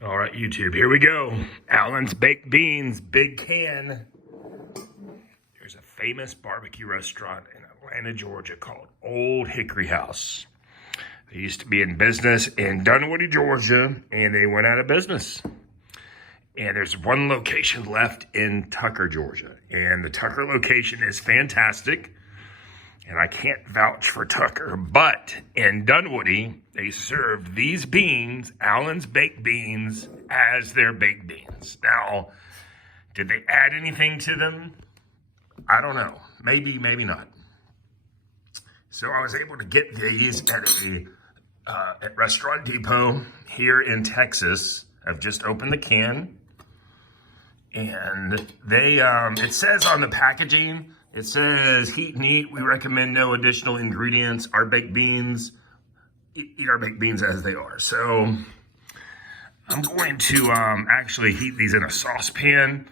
All right, YouTube, here we go. Allen's Baked Beans, big can. There's a famous barbecue restaurant in Atlanta, Georgia called Old Hickory House. They used to be in business in Dunwoody, Georgia, and they went out of business. And there's one location left in Tucker, Georgia. And the Tucker location is fantastic. And I can't vouch for Tucker, but in Dunwoody, they served these beans, Allen's Baked Beans, as their baked beans. Now, did they add anything to them? I don't know. Maybe, maybe not. So I was able to get these at Restaurant Depot here in Texas. I've just opened the can. And they, it says on the packaging, it says, heat and eat. We recommend no additional ingredients. Our baked beans, eat our baked beans as they are. So I'm going to actually heat these in a saucepan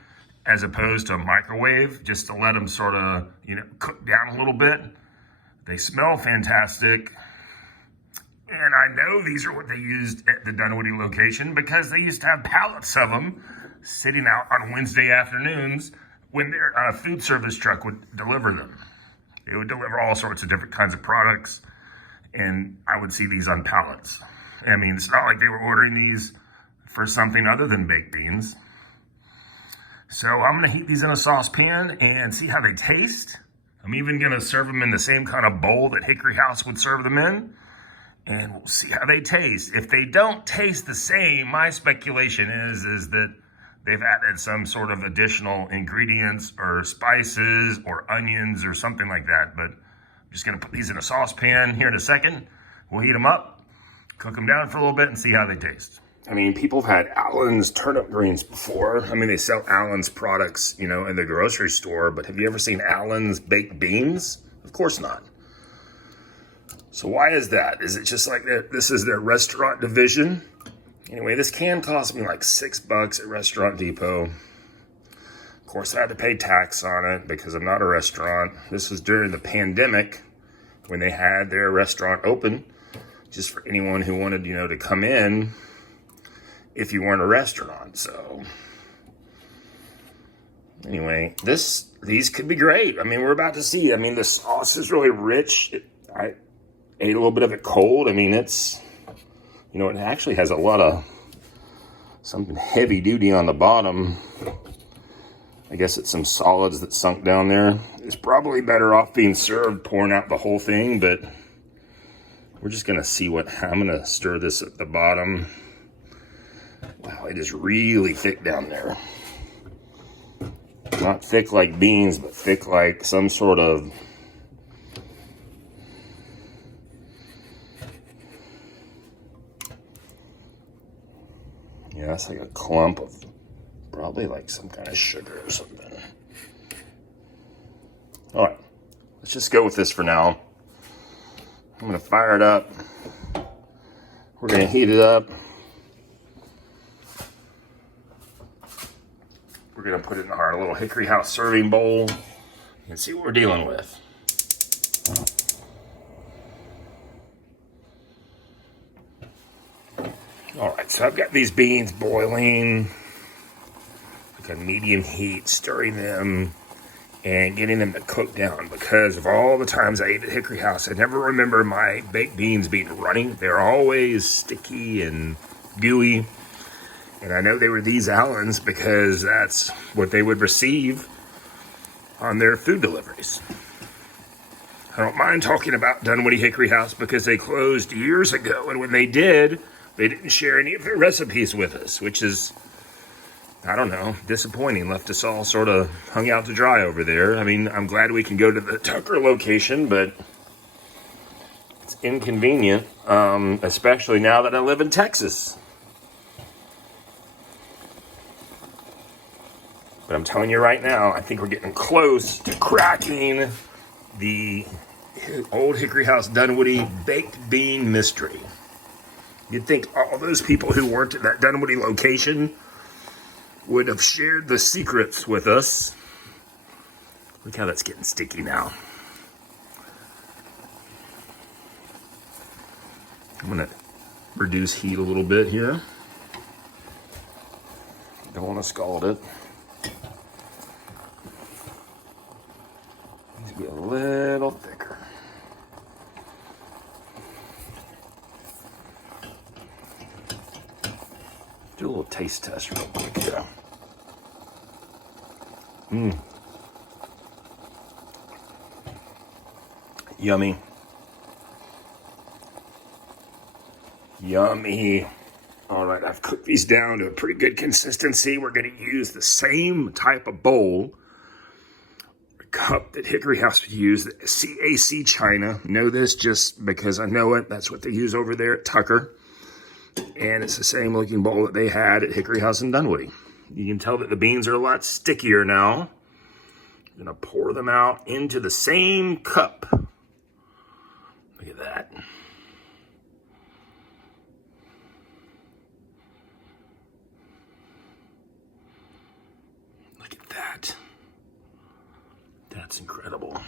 as opposed to a microwave, just to let them sort of, cook down a little bit. They smell fantastic. And I know these are what they used at the Dunwoody location because they used to have pallets of them sitting out on Wednesday afternoons when their food service truck would deliver them. They would deliver all sorts of different kinds of products, and I would see these on pallets. I mean, it's not like they were ordering these for something other than baked beans. So I'm gonna heat these in a saucepan and see how they taste. I'm even gonna serve them in the same kind of bowl that Hickory House would serve them in, and we'll see how they taste. If they don't taste the same, my speculation is that they've added some sort of additional ingredients or spices or onions or something like that. But I'm just gonna put these in a saucepan here in a second. We'll heat them up, cook them down for a little bit and see how they taste. I mean, people have had Allen's turnip greens before. I mean, they sell Allen's products, in the grocery store, but have you ever seen Allen's baked beans? Of course not. So why is that? Is it just like that? This is their restaurant division? Anyway, this can cost me like $6 at Restaurant Depot. Of course, I had to pay tax on it because I'm not a restaurant. This was during the pandemic when they had their restaurant open, just for anyone who wanted, to come in if you weren't a restaurant. So anyway, these could be great. I mean, we're about to see. I mean, the sauce is really rich. I ate a little bit of it cold. I mean, it's... it actually has a lot of something heavy duty on the bottom. I guess it's some solids that sunk down there. It's probably better off being served, pouring out the whole thing, but we're just gonna see I'm gonna stir this at the bottom. Wow, it is really thick down there. Not thick like beans, but thick like some sort of... Yeah, that's like a clump of probably like some kind of sugar or something. All right, let's just go with this for now. I'm gonna fire it up. We're gonna heat it up. We're gonna put it in our little Hickory House serving bowl and see what we're dealing with. All right, so I've got these beans boiling, like a medium heat, stirring them and getting them to cook down because of all the times I ate at Hickory House. I never remember my baked beans being runny. They're always sticky and gooey. And I know they were these Allen's because that's what they would receive on their food deliveries. I don't mind talking about Dunwoody Hickory House because they closed years ago, and when they did, they didn't share any of their recipes with us, which is, I don't know, disappointing. Left us all sort of hung out to dry over there. I mean, I'm glad we can go to the Tucker location, but it's inconvenient, especially now that I live in Texas. But I'm telling you right now, I think we're getting close to cracking the Old Hickory House Dunwoody baked bean mystery. You'd think all those people who worked at that Dunwoody location would have shared the secrets with us. Look how that's getting sticky now. I'm gonna reduce heat a little bit here. Don't want to scald it. Needs to be a little thicker. Do a little taste test real quick here. Yummy. Yummy. All right, I've cooked these down to a pretty good consistency. We're going to use the same type of bowl, cup that Hickory House would use, the CAC China. Know this just because I know it. That's what they use over there at Tucker. And it's the same looking bowl that they had at Hickory House in Dunwoody. You can tell that the beans are a lot stickier now. I'm going to pour them out into the same cup. Look at that. Look at that. That's incredible.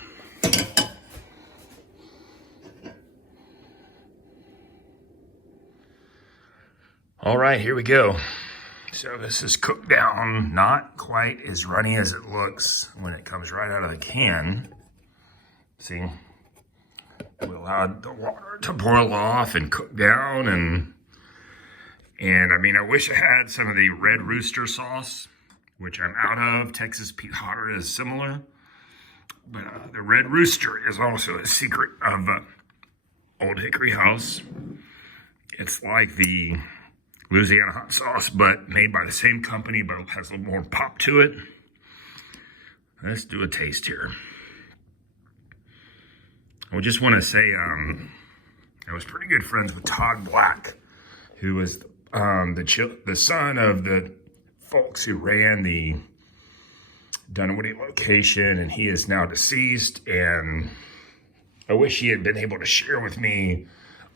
All right, here we go. So this is cooked down, not quite as runny as it looks when it comes right out of the can. See, we allowed the water to boil off and cook down, and I mean, I wish I had some of the Red Rooster sauce, which I'm out of. Texas Pete Hotter is similar, but the Red Rooster is also a secret of Old Hickory House. It's like the Louisiana hot sauce, but made by the same company, but has a little more pop to it. Let's do a taste here. I just want to say, I was pretty good friends with Todd Black, who was the son of the folks who ran the Dunwoody location, and he is now deceased. And I wish he had been able to share with me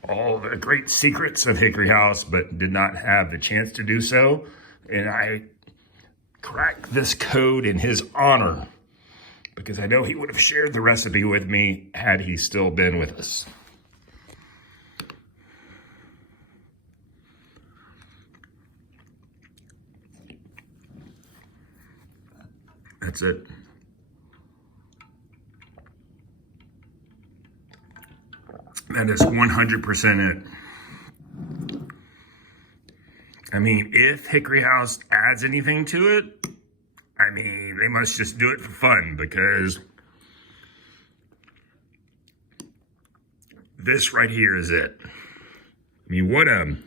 all the great secrets of Hickory House, but did not have the chance to do so. And I cracked this code in his honor, because I know he would have shared the recipe with me had he still been with us. That's it. That is 100% it. I mean, if Hickory House adds anything to it, I mean, they must just do it for fun, because this right here is it. I mean, what an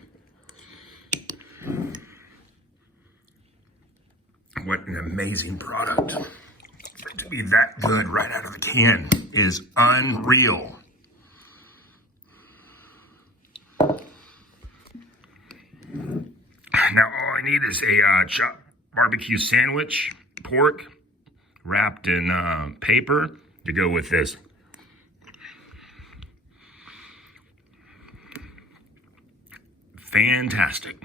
amazing product. For it to be that good right out of the can is unreal. Now, all I need is a chopped barbecue sandwich, pork, wrapped in paper to go with this. Fantastic.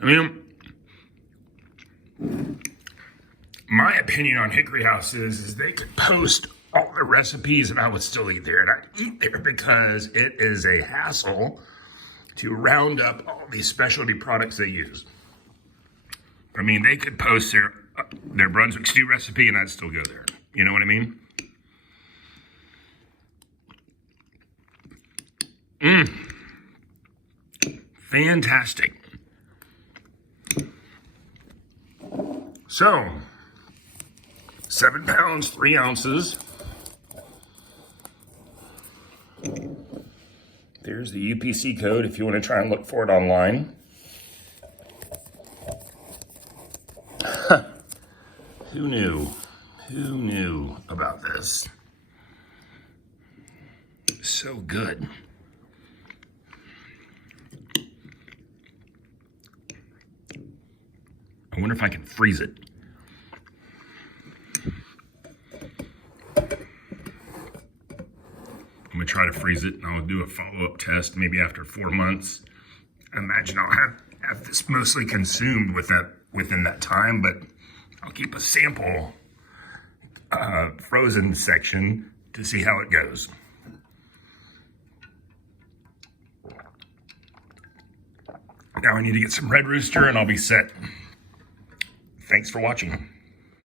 I mean, my opinion on Hickory House is they could post all the recipes and I would still eat there. And I eat there because it is a hassle to round up all these specialty products they use. I mean, they could post their Brunswick stew recipe and I'd still go there. You know what I mean? Fantastic. So, 7 pounds, 3 ounces. There's the UPC code if you want to try and look for it online. Who knew? Who knew about this? So good. I wonder if I can freeze it. I'm gonna try to freeze it and I'll do a follow-up test maybe after 4 months. I imagine I'll have this mostly consumed within that time, but I'll keep a sample frozen section to see how it goes. Now I need to get some Red Rooster and I'll be set. Thanks for watching.